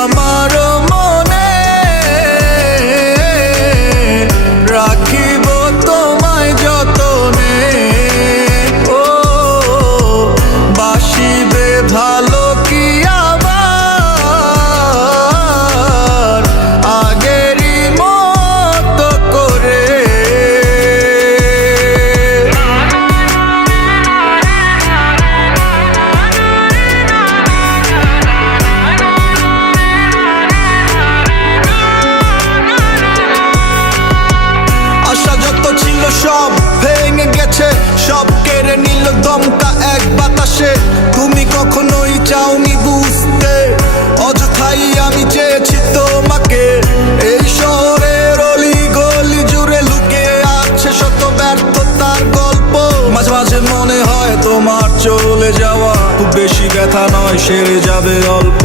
আমার মনে রাখিব তোমায় যতনে। ও বাসিবে ভালো কি আবার আগেরই মতো করে। আশা যত ছিল সব ভেঙে গেছে, সব কেড়ে নিল দমকা এক বাতাসে। তুমি কখনোই চাওনি বুঝতে, অযথাই আমি চেয়েছি তোমাকে। এই শহরের অলি গলি জুড়ে লুকিয়ে আছে শত ব্যর্থতার গল্প। মাঝে মাঝে মনে হয় তোমার চলে যাওয়া খুব বেশি ব্যথা নয়, সেরে যাবে অল্প।